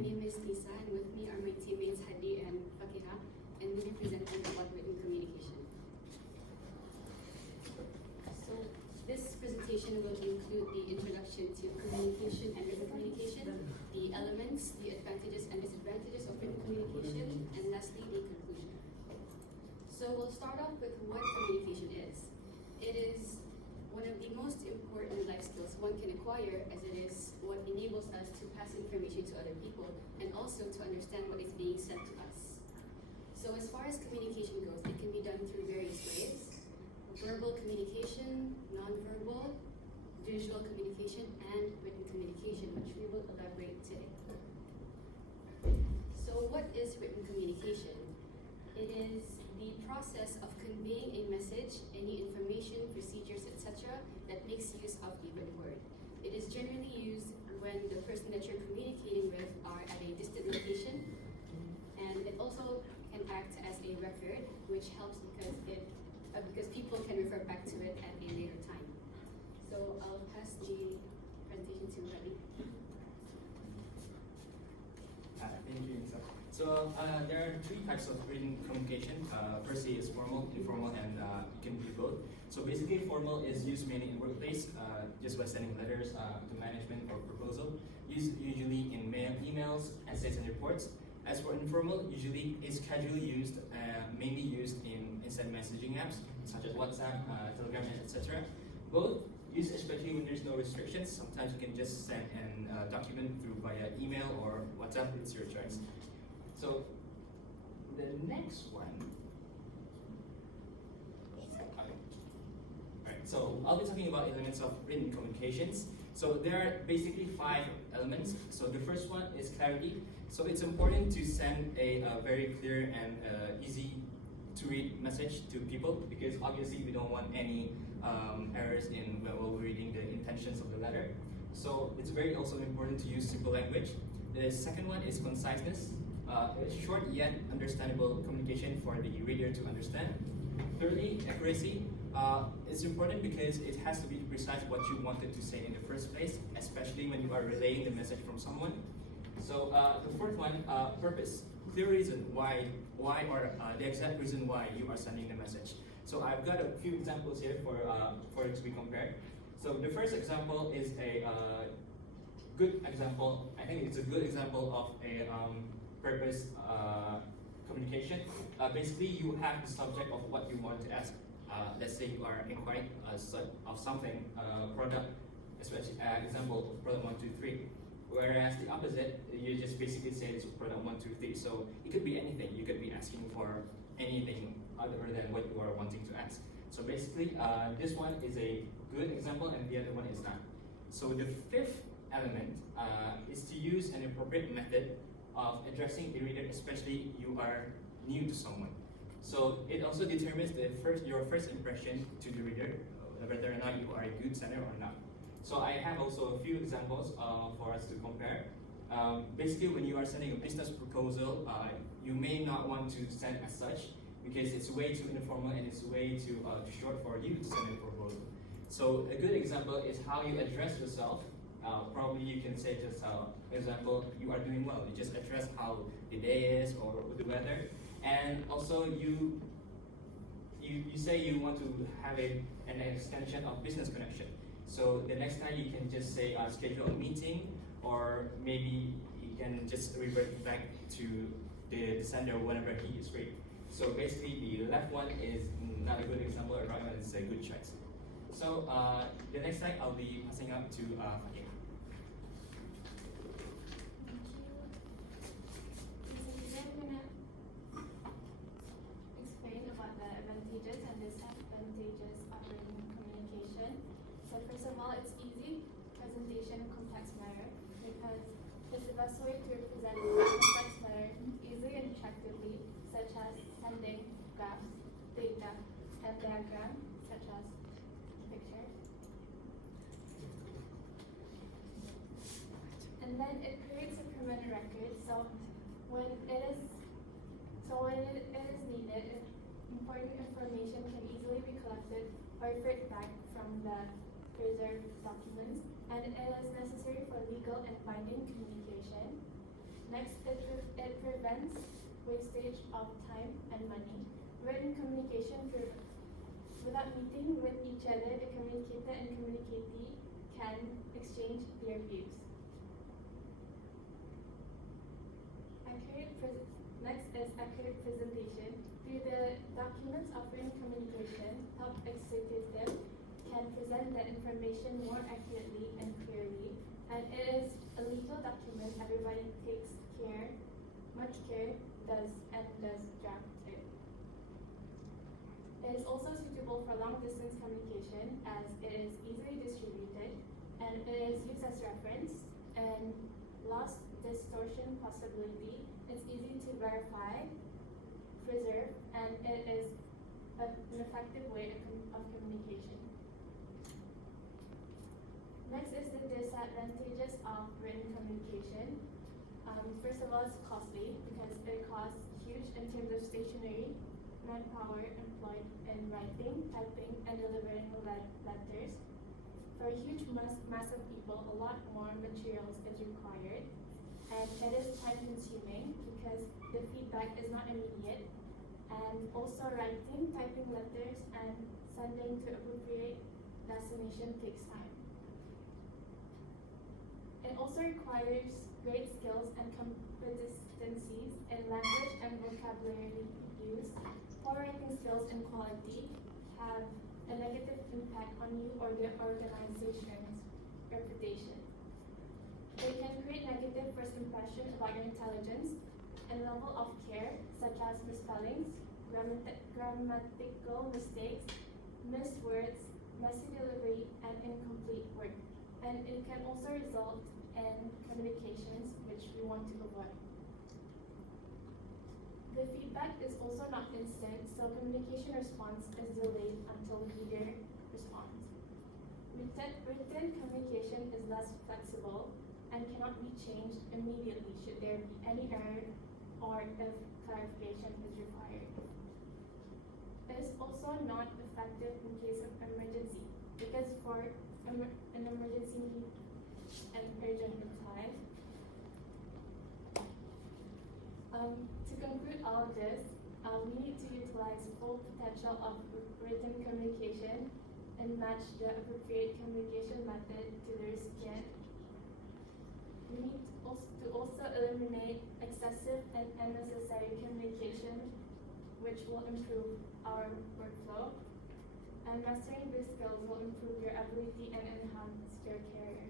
name is Nisah, and with me are my teammates Hadi and Faqehah, and we'll be presenting about written communication. So this presentation will include the introduction to communication and written communication, the elements, the advantages and disadvantages of written communication, and lastly, the conclusion. So we'll start off with what communication is. It is one of the most important life skills one can acquire, as it is what enables us to pass information to other people and also to understand what is being said to us. So as far as communication goes, it can be done through various ways: verbal communication, non-verbal, visual communication, and written communication, which we will elaborate today. So what is written communication? It is the process of conveying a message, any information, procedures, etc. that makes use of the written word. It is generally used when the person that you're communicating with are at a distant location, and it also can act as a record, which helps because people can refer back to it at a later time. So I'll pass the presentation to Hadi. Thank you, Nisah. So there are three types of written communication. Firstly is formal, informal, and it can be both. So basically formal is used mainly in workplace, just by sending letters to management or proposal, usually in emails, essays, and reports. As for informal, usually is casually used, mainly used in instant messaging apps such as WhatsApp, Telegram, etc. Both used especially when there's no restrictions. Sometimes you can just send a document through via email or WhatsApp, it's your choice. So the next one. Alright, so I'll be talking about elements of written communications. So there are basically 5 elements. So the first one is clarity. So it's important to send a very clear and easy to read message to people, because obviously we don't want any errors in while we're reading the intentions of the letter. So it's very also important to use simple language. The second one is conciseness. Short yet understandable communication for the reader to understand. Thirdly, accuracy. It's important because it has to be precise what you wanted to say in the first place, especially when you are relaying the message from someone. So the fourth one, purpose. Clear reason why or the exact reason why you are sending the message. So I've got a few examples here for it to be compared. So the first example is a good example. I think it's a good example of a purpose communication. Basically, you have the subject of what you want to ask. Let's say you are inquiring of something, product, especially example product 1, 2, 3. Whereas the opposite, you just basically say it's product 1, 2, 3. So it could be anything. You could be asking for anything other than what you are wanting to ask. So basically, this one is a good example and the other one is not. So the fifth element is to use an appropriate method of addressing the reader, especially you are new to someone. So it also determines your first impression to the reader, whether or not you are a good sender or not. So I have also a few examples for us to compare. Basically, when you are sending a business proposal, you may not want to send as such because it's way too informal and it's way too short for you to send a proposal. So a good example is how you address yourself. Probably you can say just, example, you are doing well. You just address how the day is or the weather. And also you say you want to have an extension of business connection. So the next time you can just say schedule a meeting, or maybe you can just revert back to the sender whenever he is free. So basically the left one is not a good example, the right one is a good choice. So the next slide I'll be passing up to Faqehah. Explain about the advantages and disadvantages of written communication. So first of all, it's easy presentation of complex matter, because it's the best way to represent complex matter easily and attractively, such as sending graphs, data, and diagrams, such as pictures. And then it creates a permanent record. So when it is needed, important information can easily be collected or referred back from the preserved documents, and it is necessary for legal and binding communication. Next, it prevents wastage of time and money. Written communication, without meeting with each other, the communicator and communicatee can exchange their views. Next is accurate presentation. Through the documents of written communication, top executive can present the information more accurately and clearly, and it is a legal document everybody takes much care, does draft it. It is also suitable for long distance communication as it is easily distributed and it is used as reference and loss distortion possibility. It's easy to verify, preserve, and it is an effective way of communication. Next is the disadvantages of written communication. First of all, it's costly because it costs huge in terms of stationery, manpower employed in writing, typing, and delivering letters. For a huge mass of people, a lot more materials is required, and it is time consuming because the feedback is not immediate, and also writing, typing letters, and sending to appropriate destination takes time. It also requires great skills and competencies in language and vocabulary use. Poor writing skills and quality have a negative impact on you or the organization's reputation. They can create negative first impression about your intelligence and level of care, such as misspellings, grammatical mistakes, missed words, messy delivery, and incomplete work. And it can also result in communications which we want to avoid. The feedback is also not instant, so communication response is delayed until reader responds. Written communication is less flexible and cannot be changed immediately should there be any error or if clarification is required. It is also not effective in case of emergency because for an emergency and urgent reply. To conclude all of this, we need to utilize full potential of written communication and match the appropriate communication method to the recipient. We need to also eliminate excessive and unnecessary communication, which will improve our workflow. And mastering these skills will improve your ability and enhance your career.